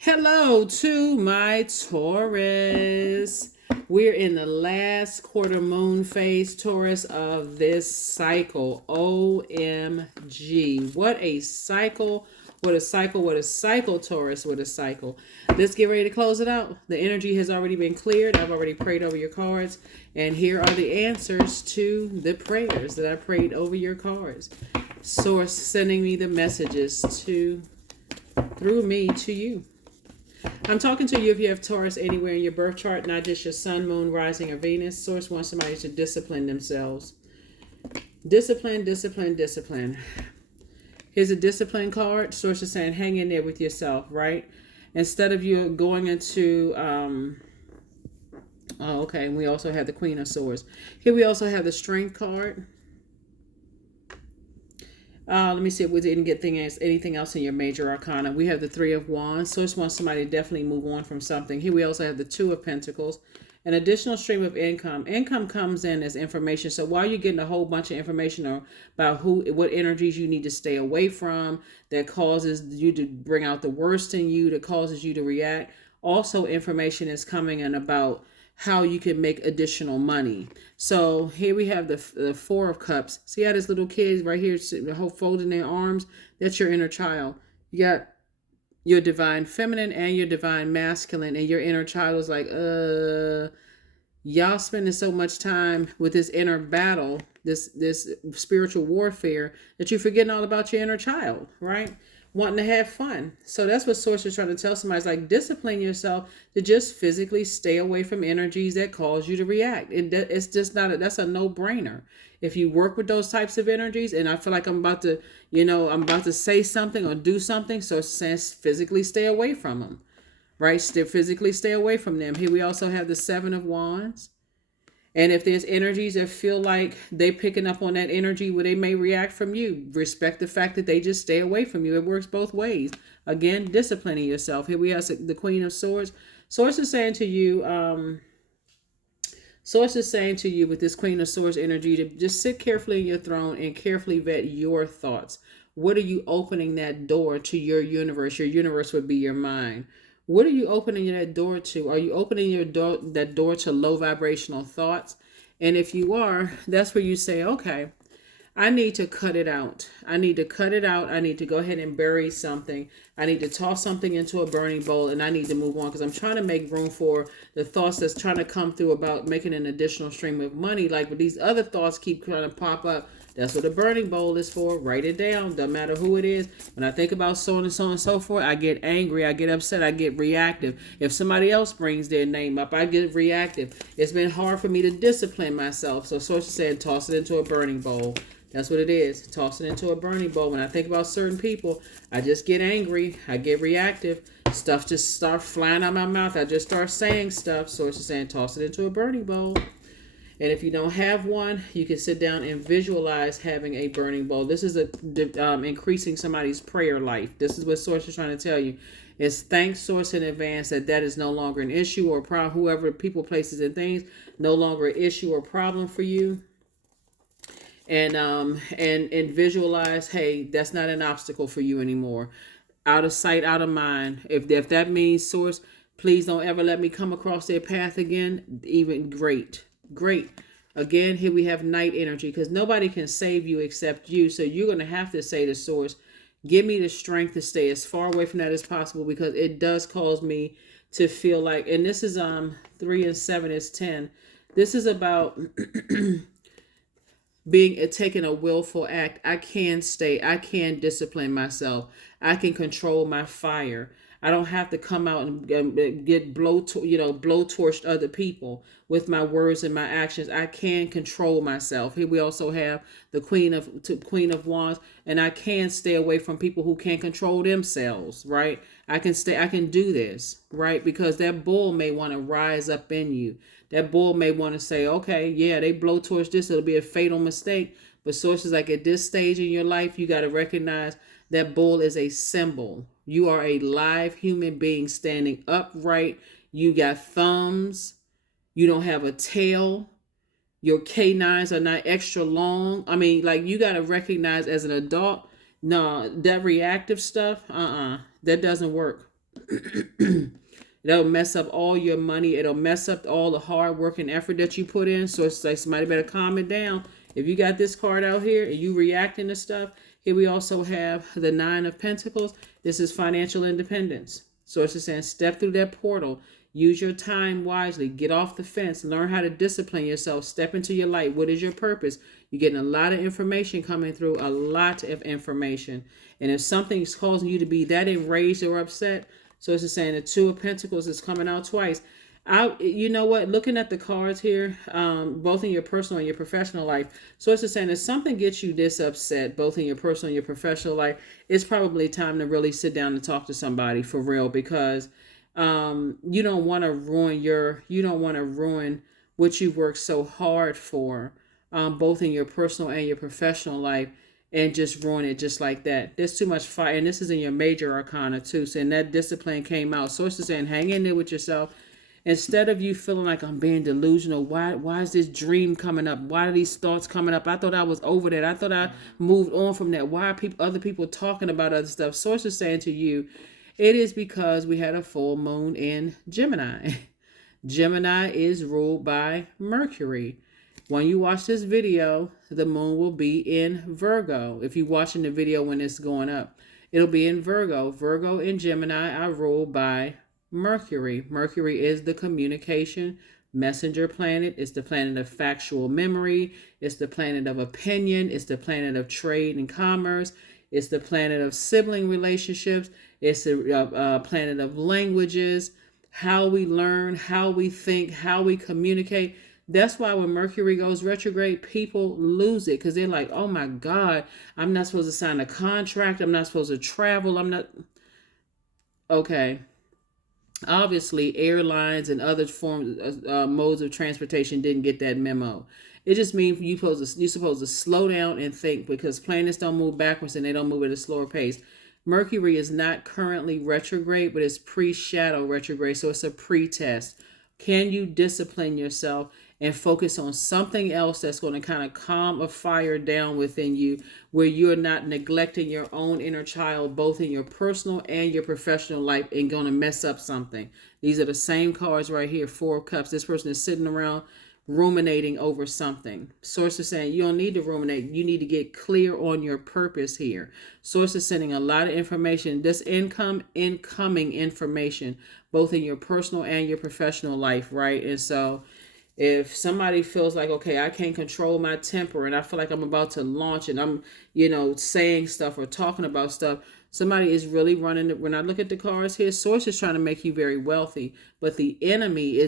Hello to my Taurus. We're in the last quarter moon phase, Taurus, of this cycle. OMG. What a cycle. What a cycle. What a cycle, Taurus. What a cycle. Let's get ready to close it out. The energy has already been cleared. I've already prayed over your cards. And here are the answers to the prayers that I prayed over your cards. Source sending me the messages through me to you. I'm talking to you if you have Taurus anywhere in your birth chart, not just your sun, moon, rising, or Venus. Source wants somebody to discipline themselves. Discipline, discipline, discipline. Here's a discipline card. Source is saying hang in there with yourself, right? Instead of you going into... okay. And we also have the Queen of Swords. Here we also have the Strength card. Let me see if we didn't get anything else in your major arcana. We have the Three of Wands. Source wants somebody to definitely move on from something. Here we also have the Two of Pentacles. An additional stream of income. Income comes in as information. So while you're getting a whole bunch of information about what energies you need to stay away from, that causes you to bring out the worst in you, that causes you to react, also information is coming in about how you can make additional money. So here we have the Four of Cups. See how this little kid right here folding their arms? That's your inner child. You got your divine feminine and your divine masculine, and your inner child is like, y'all spending so much time with this inner battle, this spiritual warfare, that you're forgetting all about your inner child, right? Wanting to have fun. So that's what Source is trying to tell somebody. It's like, discipline yourself to just physically stay away from energies that cause you to react. It's just not that's a no-brainer. If you work with those types of energies, and I feel like I'm about to say something or do something, so it says physically stay away from them, right? Physically stay away from them. Here we also have the Seven of Wands. And if there's energies that feel like they picking up on that energy where they may react from you, respect the fact that they just stay away from you. It works both ways. Again, disciplining yourself. Here we have the Queen of Swords. Source is saying to you, with this Queen of Swords energy, to just sit carefully in your throne and carefully vet your thoughts. What are you opening that door to your universe? Your universe would be your mind. What are you opening that door to? Are you opening that door to low vibrational thoughts? And if you are, that's where you say, okay, I need to cut it out. I need to cut it out. I need to go ahead and bury something. I need to toss something into a burning bowl, and I need to move on because I'm trying to make room for the thoughts that's trying to come through about making an additional stream of money. Like, but these other thoughts keep trying to pop up. That's what a burning bowl is for. Write it down. Doesn't matter who it is. When I think about so and so and so forth, I get angry. I get upset. I get reactive. If somebody else brings their name up, I get reactive. It's been hard for me to discipline myself. So Source is saying, toss it into a burning bowl. That's what it is. Toss it into a burning bowl. When I think about certain people, I just get angry. I get reactive. Stuff just starts flying out my mouth. I just start saying stuff. Source is saying, toss it into a burning bowl. And if you don't have one, you can sit down and visualize having a burning bowl. This is increasing somebody's prayer life. This is what Source is trying to tell you. Is thank Source in advance that is no longer an issue or problem. Whoever, people, places, and things, no longer an issue or problem for you. And visualize, hey, that's not an obstacle for you anymore. Out of sight, out of mind. If that means, Source, please don't ever let me come across their path again. Even great. Again, here we have night energy, because nobody can save you except you. So you're going to have to say to Source, give me the strength to stay as far away from that as possible, because it does cause me to feel like, and this is 3 and 7 is 10. This is about taking a willful act. I can discipline myself. I can control my fire. I don't have to come out and get blowtorched other people with my words and my actions. I can control myself. Here we also have the Queen of Wands, and I can stay away from people who can't control themselves, right? I can do this, right? Because that bull may want to rise up in you. That bull may want to say, okay, yeah, they blowtorch this, it'll be a fatal mistake. But Sources, like, at this stage in your life, you got to recognize that bull is a symbol. You are a live human being standing upright. You got thumbs. You don't have a tail. Your canines are not extra long. I mean, like, you got to recognize as an adult, no, that reactive stuff, that doesn't work. It'll mess up all your money. It'll mess up all the hard work and effort that you put in. So it's like somebody better calm it down. If you got this card out here and you reacting to stuff, here we also have the Nine of Pentacles. This is financial independence. So it's just saying step through that portal. Use your time wisely. Get off the fence. Learn how to discipline yourself. Step into your light. What is your purpose? You're getting a lot of information coming through, a lot of information. And if something's causing you to be that enraged or upset, so it's just saying the Two of Pentacles is coming out twice. You know what? Looking at the cards here, both in your personal and your professional life. So it's just saying if something gets you this upset, both in your personal and your professional life, it's probably time to really sit down and talk to somebody for real, because you don't want to ruin what you worked so hard for, both in your personal and your professional life, and just ruin it just like that. There's too much fire, and this is in your major arcana too. So, and that discipline came out. So it's just saying, hang in there with yourself. Instead of you feeling like I'm being delusional, why is this dream coming up? Why are these thoughts coming up? I thought I was over that. I thought I moved on from that. Why are other people talking about other stuff? Source is saying to you, it is because we had a full moon in Gemini. Gemini is ruled by Mercury. When you watch this video, the moon will be in Virgo. If you're watching the video when it's going up, it'll be in Virgo. Virgo and Gemini are ruled by Mercury. Mercury is the communication messenger planet. It's the planet of factual memory. It's the planet of opinion. It's the planet of trade and commerce. It's the planet of sibling relationships. It's the planet of languages, how we learn, how we think, how we communicate. That's why when Mercury goes retrograde, people lose it because they're like, oh my God, I'm not supposed to sign a contract. I'm not supposed to travel. I'm not. Okay. Obviously, airlines and other forms, modes of transportation didn't get that memo. It just means you're supposed to slow down and think, because planets don't move backwards and they don't move at a slower pace. Mercury is not currently retrograde, but it's pre-shadow retrograde, so it's a pre-test. Can you discipline yourself and focus on something else that's going to kind of calm a fire down within you, where you're not neglecting your own inner child, both in your personal and your professional life, and going to mess up something? These are the same cards right here, Four of Cups. This person is sitting around ruminating over something. Source is saying you don't need to ruminate. You need to get clear on your purpose here. Source is sending a lot of information. This incoming information, both in your personal and your professional life, right? And so if somebody feels like, okay, I can't control my temper and I feel like I'm about to launch and I'm, saying stuff or talking about stuff, somebody is really running. When I look at the cards here, Source is trying to make you very wealthy, but the enemy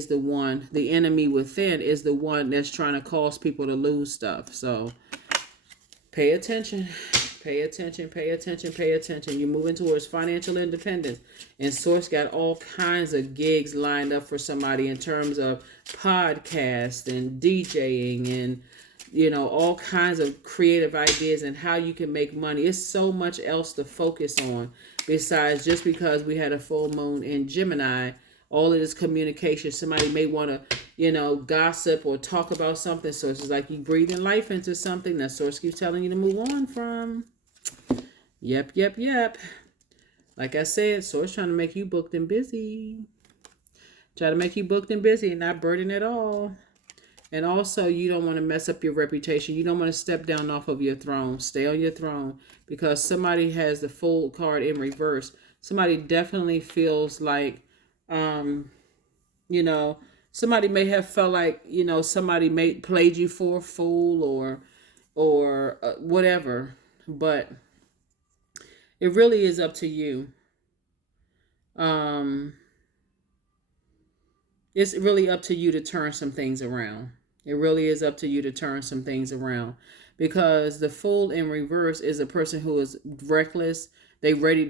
within is the one that's trying to cause people to lose stuff. So pay attention. Pay attention, pay attention, pay attention. You're moving towards financial independence. And Source got all kinds of gigs lined up for somebody in terms of podcast and DJing and, all kinds of creative ideas and how you can make money. It's so much else to focus on besides just because we had a full moon in Gemini. All of this communication, somebody may want to, gossip or talk about something. So it's just like you breathing life into something that Source keeps telling you to move on from. Yep. Like I said, Source trying to make you booked and busy. Try to make you booked and busy and not burden at all. And also, you don't want to mess up your reputation. You don't want to step down off of your throne. Stay on your throne, because somebody has the full card in reverse. Somebody definitely feels like, somebody may have felt like, somebody may played you for a fool or whatever. But it really is up to you. It's really up to you to turn some things around. It really is up to you to turn some things around, because the fool in reverse is a person who is reckless. They really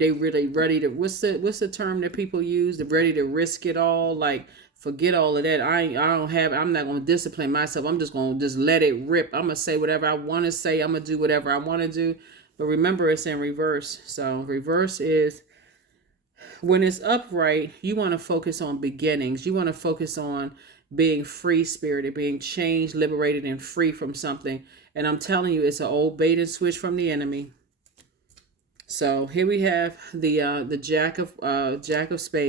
ready to, what's the term that people use? They're ready to risk it all. Like, forget all of that. I'm not going to discipline myself. I'm just going to just let it rip. I'm going to say whatever I want to say. I'm going to do whatever I want to do. But remember, it's in reverse. So reverse is, when it's upright, you want to focus on beginnings. You want to focus on being free-spirited, being changed, liberated, and free from something. And I'm telling you, it's an old bait and switch from the enemy. So here we have the Jack of Spades.